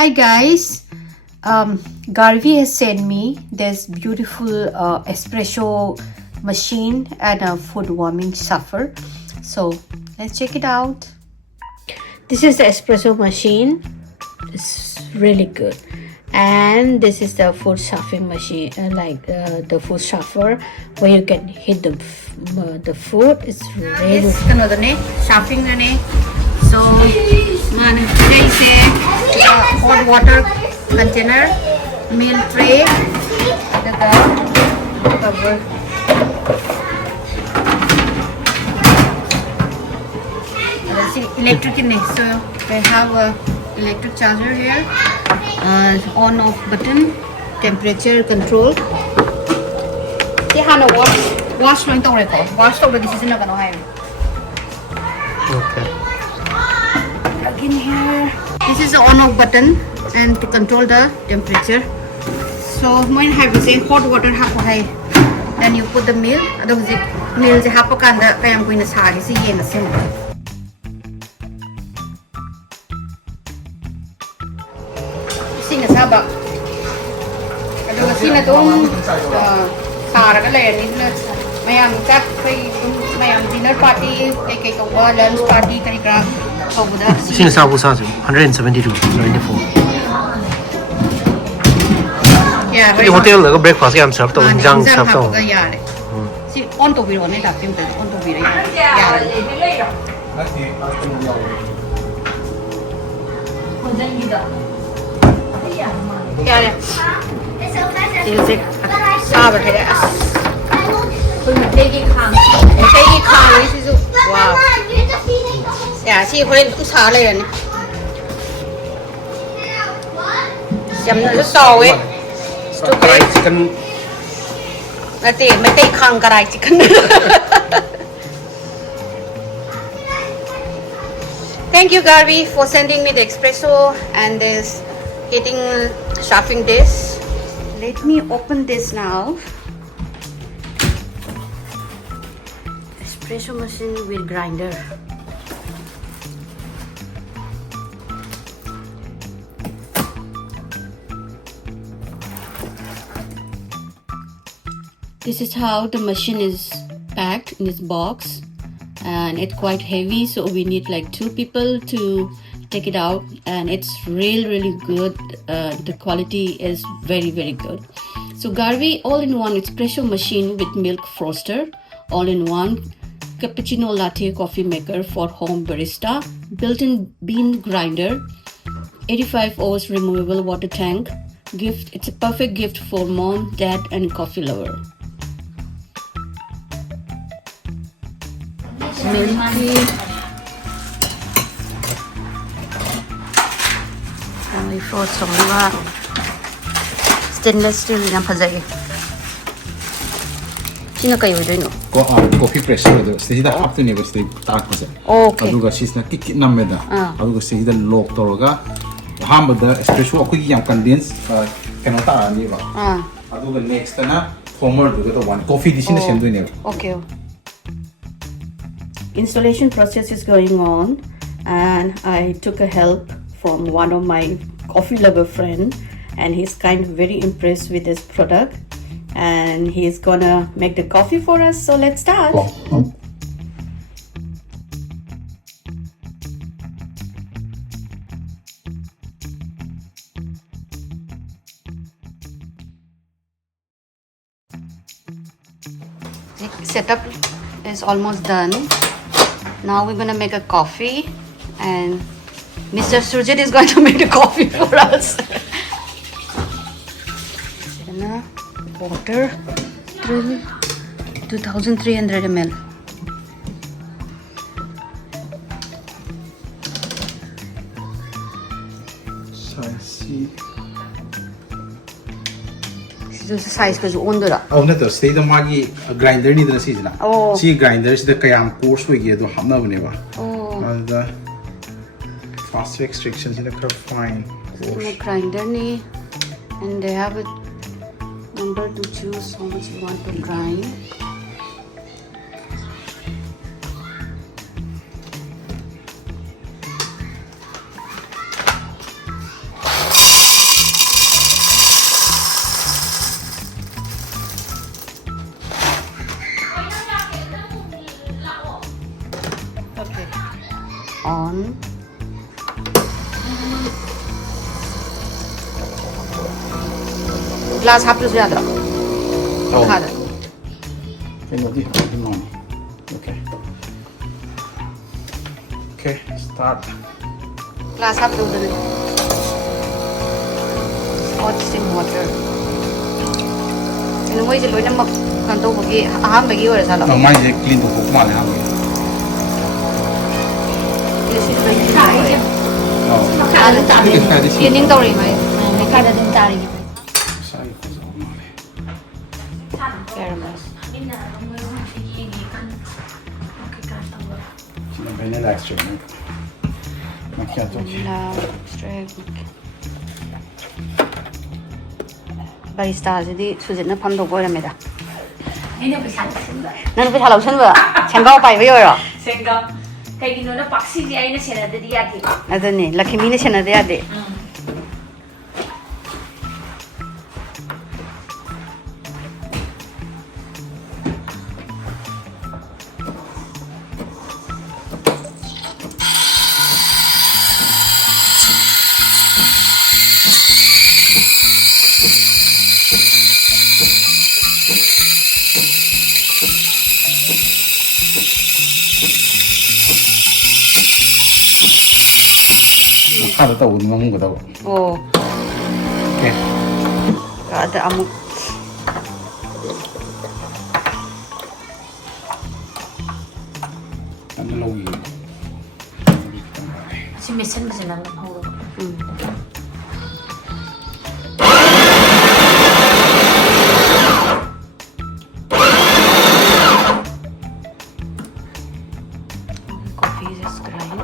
Hi guys, Garvee has sent me this beautiful espresso machine and a food warming suffer. So let's check it out. This is the espresso machine. It's really good. And this is the food stuffing machine, the food stuffer where you can hit the food. It's really good. Stuffing so hot water container, meal tray, the cover. See, electric in it. So we have a electric charger here. On off button, temperature control. See how no wash going to record. Wash over this is not gonna have. Okay. Plug in here. This is the on off button and to control the temperature. So when have you say hot water high, then you put the milk. Otherwise, milk is half a can. I am going to start. See in the same. Sing a sabak. Aduh, sini tu cara kan lain ni. Mayam kat, mayam dinner party, kayak lunch party, kira-kira. Sing sabu sabu 172, 74. Yeah, Di hotel le breakfast yang serve tu, jang serve tu. Si on to biro ni dah film tu, on to biro ya. क्या है? इसे साब है कोई मिठाई की खांग इसी जो वाह यार सी कोई कुछ आ ले रहे जमना जो सावे Fried chicken. nanti मिठाई खांग कराई chicken Thank you Garvee for sending me the espresso and this heating Chafing dish. Let me open this now. Espresso machine with grinder. This is how the machine is packed in this box, and it's quite heavy, so we need like 2 people to take it out, and it's really good. The quality is very good. So Garvee all-in-one espresso machine with milk frother, all-in-one cappuccino latte coffee maker for home barista, built-in bean grinder, 85 oz removable water tank. Gift. It's a perfect gift for mom, dad and coffee lover. Milky. Family frost on stainless steel na phajai. Sino kayo doing no? Coffee pressure do. Stage da half to never stay tak phajai. Okay. Aduga she's na kik nameda. Aduga stage da lock toroga. Hamba da espresso ko yang condense kanata ani ba. Aduga next na former do the one coffee dish na sendo ne. Okay. Installation process is going on, and I took a help from one of my coffee lover friend, and he's kind of very impressed with this product, and he's gonna make the coffee for us. So let's start. Setup is almost done. Now we're gonna make a coffee, and Mr. Surjit is going to make the coffee for us. Water, 2300 ml. This is size because on the. Oh, no, the state of Maggie grinder need the season. Oh. See grinders the kayam course we get to hamna whenever. Oh. The faster extractions in the curve fine. The grinder ni, and they have a number to choose how much you want to grind. glass half plus yadra. Oh. Khada. Okay. Okay, start. Glass half plus the hot steam water. In way the loy namak kanto bagi aham bagi ora sala. No, mine is clean to cook male ham. This is very good. Oh. Ada tak? Cleaning tau ri mai. Mereka ada tentara gitu. Saya kau male. Caramel. Sini vanilla extract. Macchiato. Barista jadi sujudnya pam dog orang meda. Ini bisa langsung. Nanti bisa langsung ba? Cengkau pai bayo ro. Sehingga kayak gini udah paksi dia ini sih ada dia gitu. Ada nih, laki mini sih nanti ada. Ada tahu memang nggak tahu. Oh, Okay. ada amuk. Ano lagi? Si mesin masih nang panguro. Coffee is grind.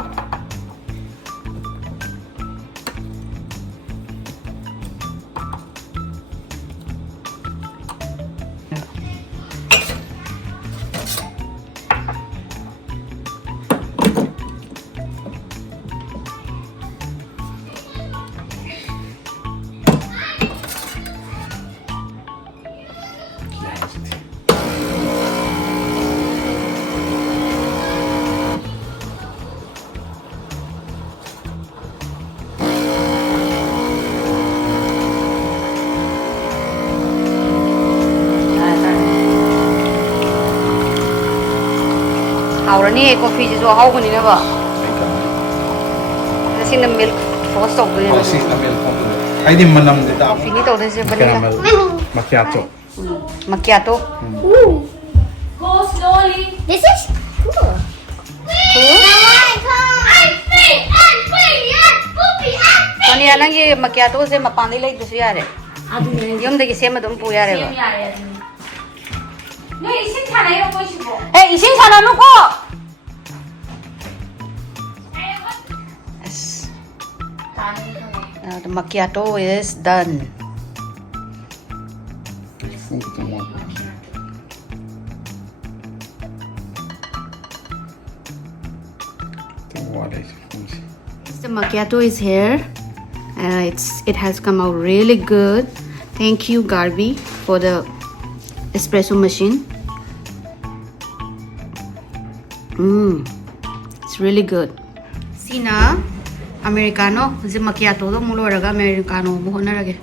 Hào nih coffee itu hau kan ini apa? Nasi milk frost tau kan? Sih ambil foto. Ini menam di dalam. Coffee ini tau nasi vanilla. Macchiato. Macchiato. Go slowly. This is cool. Tony anang ye macchiato se mapandi lai dusu yare. 아두네. Yom dagi sema dum pu yare ba. 세미야래. 너 이신 차나요 보시고. Eh, isin sana no ko. Yes. The macchiato is done. The macchiato is here. It has come out really good. Thank you, Garvee, for the espresso machine. It's really good. Sina Americano, the macchiato do mulo raga Americano mo na rage.